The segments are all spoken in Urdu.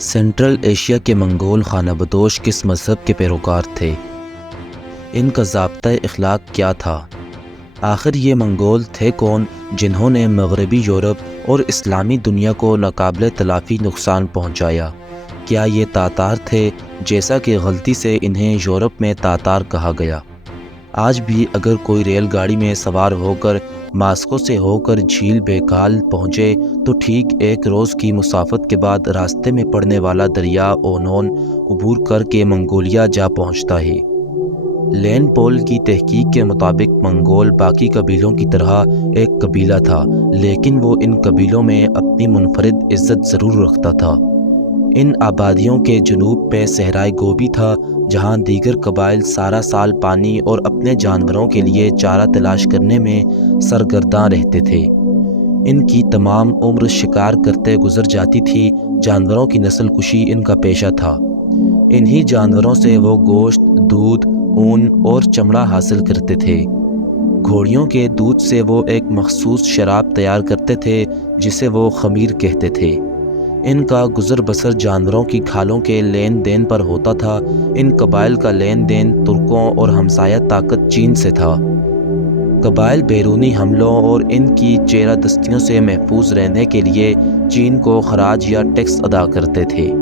سینٹرل ایشیا کے منگول خانہ بدوش کس مذہب کے پیروکار تھے؟ ان کا ضابطۂ اخلاق کیا تھا؟ آخر یہ منگول تھے کون جنہوں نے مغربی یورپ اور اسلامی دنیا کو ناقابل تلافی نقصان پہنچایا؟ کیا یہ تاتار تھے جیسا کہ غلطی سے انہیں یورپ میں تاتار کہا گیا؟ آج بھی اگر کوئی ریل گاڑی میں سوار ہو کر ماسکو سے ہو کر جھیل بیکال پہنچے تو ٹھیک ایک روز کی مسافت کے بعد راستے میں پڑنے والا دریا اونون عبور کر کے منگولیا جا پہنچتا ہے۔ لین پول کی تحقیق کے مطابق منگول باقی قبیلوں کی طرح ایک قبیلہ تھا، لیکن وہ ان قبیلوں میں اپنی منفرد عزت ضرور رکھتا تھا۔ ان آبادیوں کے جنوب میں صحرائے گوبی تھا، جہاں دیگر قبائل سارا سال پانی اور اپنے جانوروں کے لیے چارہ تلاش کرنے میں سرگرداں رہتے تھے۔ ان کی تمام عمر شکار کرتے گزر جاتی تھی۔ جانوروں کی نسل کشی ان کا پیشہ تھا۔ انہی جانوروں سے وہ گوشت، دودھ، اون اور چمڑا حاصل کرتے تھے۔ گھوڑیوں کے دودھ سے وہ ایک مخصوص شراب تیار کرتے تھے جسے وہ خمیر کہتے تھے۔ ان کا گزر بسر جانوروں کی کھالوں کے لین دین پر ہوتا تھا۔ ان قبائل کا لین دین ترکوں اور ہمسایہ طاقت چین سے تھا۔ قبائل بیرونی حملوں اور ان کی چیرہ دستیوں سے محفوظ رہنے کے لیے چین کو خراج یا ٹیکس ادا کرتے تھے۔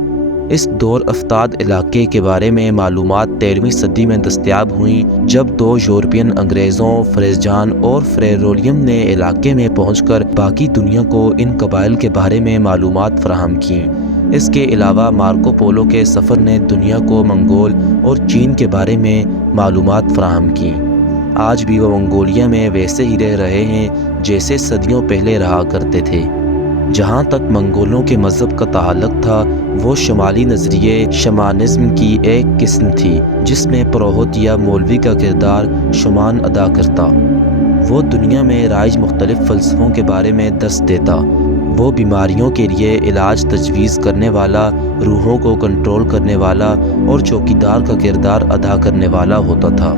اس دور افتاد علاقے کے بارے میں معلومات 13ویں صدی میں دستیاب ہوئیں، جب دو یورپین انگریزوں فریزجان اور فریرولیم نے علاقے میں پہنچ کر باقی دنیا کو ان قبائل کے بارے میں معلومات فراہم کیں۔ اس کے علاوہ مارکو پولو کے سفر نے دنیا کو منگول اور چین کے بارے میں معلومات فراہم کیں۔ آج بھی وہ منگولیا میں ویسے ہی رہ رہے ہیں جیسے صدیوں پہلے رہا کرتے تھے۔ جہاں تک منگولوں کے مذہب کا تعلق تھا، وہ شمالی نظریے شمانزم کی ایک قسم تھی جس میں پروہت یا مولوی کا کردار شمان ادا کرتا۔ وہ دنیا میں رائج مختلف فلسفوں کے بارے میں درس دیتا۔ وہ بیماریوں کے لیے علاج تجویز کرنے والا، روحوں کو کنٹرول کرنے والا اور چوکیدار کا کردار ادا کرنے والا ہوتا تھا۔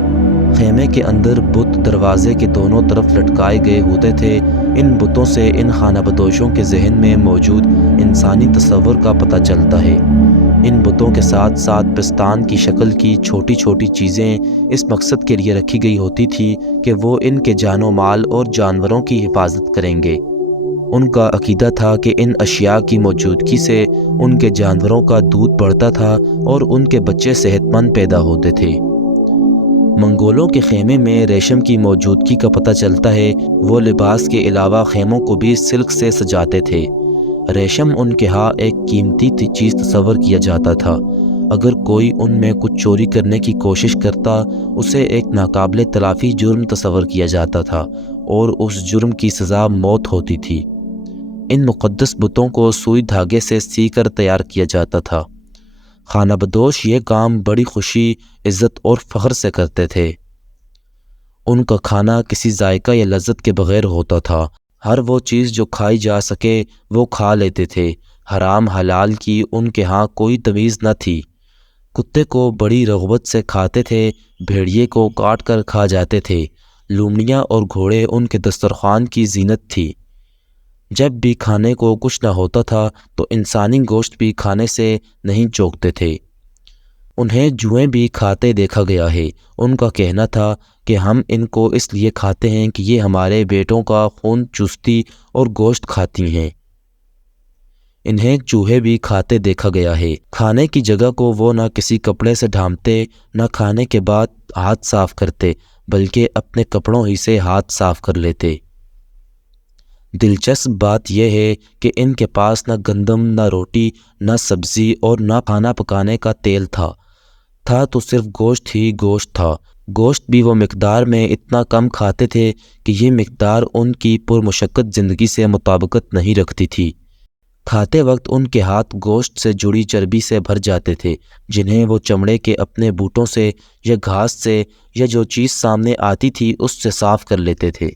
خیمے کے اندر بت دروازے کے دونوں طرف لٹکائے گئے ہوتے تھے۔ ان بتوں سے ان خانہ بدوشوں کے ذہن میں موجود انسانی تصور کا پتہ چلتا ہے۔ ان بتوں کے ساتھ ساتھ پستان کی شکل کی چھوٹی چھوٹی چیزیں اس مقصد کے لیے رکھی گئی ہوتی تھی کہ وہ ان کے جان و مال اور جانوروں کی حفاظت کریں گے۔ ان کا عقیدہ تھا کہ ان اشیاء کی موجودگی سے ان کے جانوروں کا دودھ بڑھتا تھا اور ان کے بچے صحت مند پیدا ہوتے تھے۔ منگولوں کے خیمے میں ریشم کی موجودگی کا پتہ چلتا ہے۔ وہ لباس کے علاوہ خیموں کو بھی سلک سے سجاتے تھے۔ ریشم ان کے ہاں ایک قیمتی چیز تصور کیا جاتا تھا۔ اگر کوئی ان میں کچھ چوری کرنے کی کوشش کرتا، اسے ایک ناقابل تلافی جرم تصور کیا جاتا تھا اور اس جرم کی سزا موت ہوتی تھی۔ ان مقدس بتوں کو سوئی دھاگے سے سی کر تیار کیا جاتا تھا۔ خانہ بدوش یہ کام بڑی خوشی، عزت اور فخر سے کرتے تھے۔ ان کا کھانا کسی ذائقہ یا لذت کے بغیر ہوتا تھا۔ ہر وہ چیز جو کھائی جا سکے وہ کھا لیتے تھے۔ حرام حلال کی ان کے ہاں کوئی تمیز نہ تھی۔ کتے کو بڑی رغبت سے کھاتے تھے، بھیڑیے کو کاٹ کر کھا جاتے تھے۔ لومڑیاں اور گھوڑے ان کے دسترخوان کی زینت تھی۔ جب بھی کھانے کو کچھ نہ ہوتا تھا تو انسانی گوشت بھی کھانے سے نہیں چوکتے تھے۔ انہیں جوئیں بھی کھاتے دیکھا گیا ہے۔ ان کا کہنا تھا کہ ہم ان کو اس لیے کھاتے ہیں کہ یہ ہمارے بیٹوں کا خون چوستی اور گوشت کھاتی ہیں۔ انہیں چوہے بھی کھاتے دیکھا گیا ہے۔ کھانے کی جگہ کو وہ نہ کسی کپڑے سے ڈھانپتے، نہ کھانے کے بعد ہاتھ صاف کرتے، بلکہ اپنے کپڑوں ہی سے ہاتھ صاف کر لیتے۔ دلچسپ بات یہ ہے کہ ان کے پاس نہ گندم، نہ روٹی، نہ سبزی اور نہ کھانا پکانے کا تیل تھا تو صرف گوشت ہی گوشت تھا۔ گوشت بھی وہ مقدار میں اتنا کم کھاتے تھے کہ یہ مقدار ان کی پرمشقت زندگی سے مطابقت نہیں رکھتی تھی۔ کھاتے وقت ان کے ہاتھ گوشت سے جڑی چربی سے بھر جاتے تھے، جنہیں وہ چمڑے کے اپنے بوٹوں سے یا گھاس سے یا جو چیز سامنے آتی تھی اس سے صاف کر لیتے تھے۔